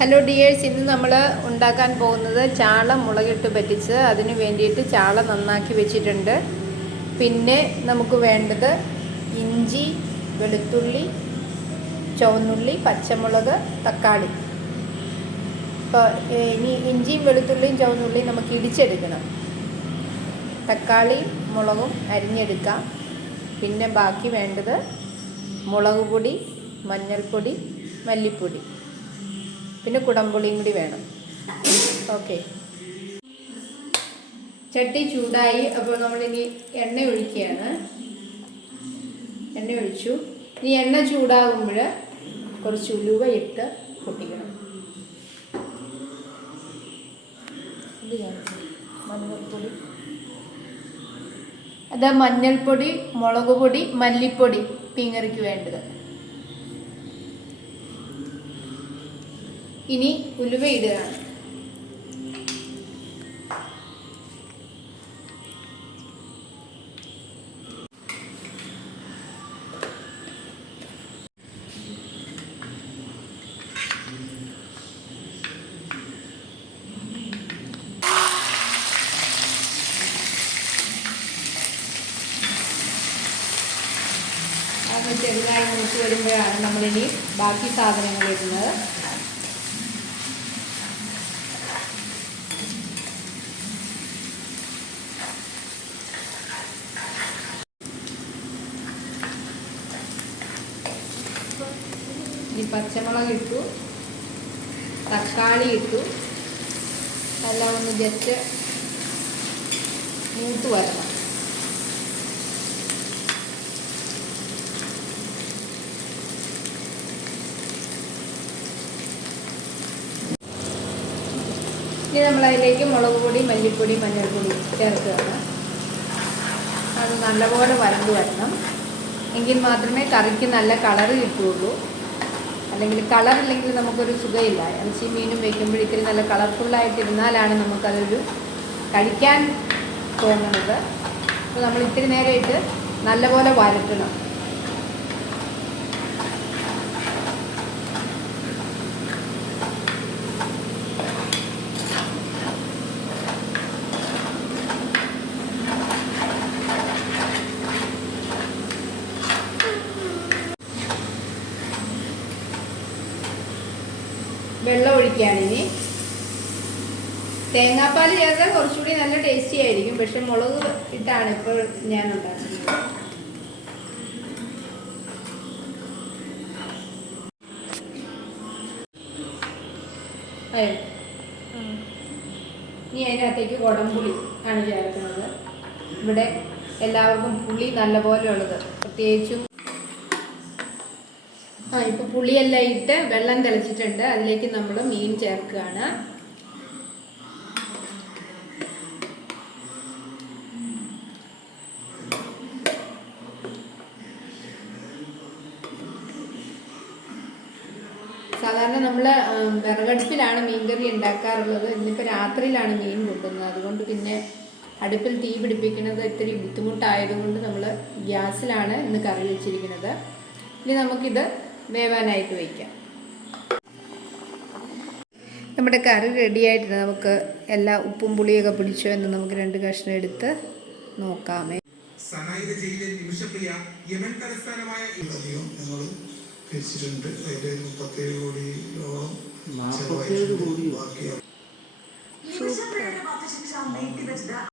Hello dears, ഇന്ന് നമ്മൾ ഉണ്ടാക്കാൻ പോകുന്നത് ചാള മുളകിട്ട് പറ്റിച്ച്. അതിന് വേണ്ടിയിട്ട് ചാള നന്നാക്കി വെച്ചിട്ടുണ്ട്. പിന്നെ നമുക്ക് വേണ്ടത് ഇഞ്ചി, വെളുത്തുള്ളി, ചുവന്നുള്ളി, പച്ചമുളക്, തക്കാളി. ഇപ്പോൾ ഇനി ഇഞ്ചിയും വെളുത്തുള്ളിയും ചുവന്നുള്ളിയും നമുക്ക് ഇടിച്ചെടുക്കണം. തക്കാളിയും മുളകും അരിഞ്ഞെടുക്കാം. പിന്നെ ബാക്കി വേണ്ടത് മുളക് പൊടി, മഞ്ഞൾപ്പൊടി, മല്ലിപ്പൊടി, പിന്നെ കുടംപുളിയും കൂടി വേണം. ഓക്കെ, ചട്ടി ചൂടായി. അപ്പോൾ നമ്മളിനി എണ്ണ ഒഴിക്കുകയാണ്. എണ്ണ ഒഴിച്ചു. ഇനി എണ്ണ ചൂടാകുമ്പോൾ കുറച്ച് ഉലുവ ഇട്ട് പൊട്ടിക്കണം. മഞ്ഞൾപ്പൊടി, അത് മഞ്ഞൾപ്പൊടി, മുളക് പൊടി, മല്ലിപ്പൊടി മീൻകറിക്ക് വേണ്ടത്. ഇനി ഉലുവ ഇടുകയാണ്. അത് ചെറുതായി മൂത്ത് വരുമ്പോഴാണ് നമ്മളിനി ബാക്കി സാധനങ്ങൾ ഇടുന്നത്. ഇനി പച്ചമുളക് ഇട്ടു, തക്കാളി ഇട്ടു. എല്ലാം ഒന്ന് ജസ്റ്റ് മൂത്ത് വരണം. ഇനി നമ്മളതിലേക്ക് മുളക് പൊടി, മല്ലിപ്പൊടി, മഞ്ഞൾപ്പൊടി ചേർക്കുകയാണ്. അത് നല്ലപോലെ വരണ്ടു വരണം. എങ്കിൽ മാത്രമേ കറിക്ക് നല്ല കളറ് കിട്ടുകയുള്ളൂ. അല്ലെങ്കിൽ കളറില്ലെങ്കിൽ നമുക്കൊരു സുഖമില്ല. ഇറച്ചി മീനും വയ്ക്കുമ്പോൾ ഇത്തിരി നല്ല കളർഫുള്ളായിട്ടിരുന്നാലാണ് നമുക്കതൊരു കഴിക്കാൻ തോന്നുന്നത്. അപ്പോൾ നമ്മൾ ഇത്തിരി നേരം ഇട്ട് നല്ലപോലെ വരട്ടണം. വെള്ളം ഒഴിക്കുകയാണ്. ഇനി തേങ്ങാപ്പാൽ ചേർത്താൽ കുറച്ചുകൂടി നല്ല ടേസ്റ്റി ആയിരിക്കും. പക്ഷെ മുളക് ഇട്ടാണ് ഇപ്പോൾ ഞാൻ ഉണ്ടാക്കുന്നത്. ഇനി അതിനകത്തേക്ക് കുടംപുളി ആണ് ചേർക്കുന്നത്. ഇവിടെ എല്ലാവർക്കും പുളി നല്ലപോലെ ഉള്ളത്, പ്രത്യേകിച്ചും ഇപ്പോൾ പുളിയെല്ലാം ഇട്ട് വെള്ളം തിളച്ചിട്ടുണ്ട്. അതിലേക്ക് നമ്മൾ മീൻ ചേർക്കുകയാണ്. സാധാരണ നമ്മൾ വിറകടുപ്പിലാണ് മീൻകറി ഉണ്ടാക്കാറുള്ളത്. ഇന്നിപ്പോൾ രാത്രിയിലാണ് മീൻ കൊണ്ടുവന്നത്. അതുകൊണ്ട് പിന്നെ അടുപ്പിൽ തീ പിടിപ്പിക്കുന്നത് ഇത്തിരി ബുദ്ധിമുട്ടായതുകൊണ്ട് നമ്മൾ ഗ്യാസിലാണ് ഇന്ന് കറി വെച്ചിരിക്കുന്നത്. ഇനി നമുക്കിത് വേവാനായിട്ട് വയ്ക്കാം. നമ്മുടെ കറി റെഡിയായിട്ട് നമുക്ക് എല്ലാ ഉപ്പും പുളിയൊക്കെ പിടിച്ചോ എന്ന് നമുക്ക് 2 കഷ്ണം എടുത്ത് നോക്കാമേ. സൂപ്പർ.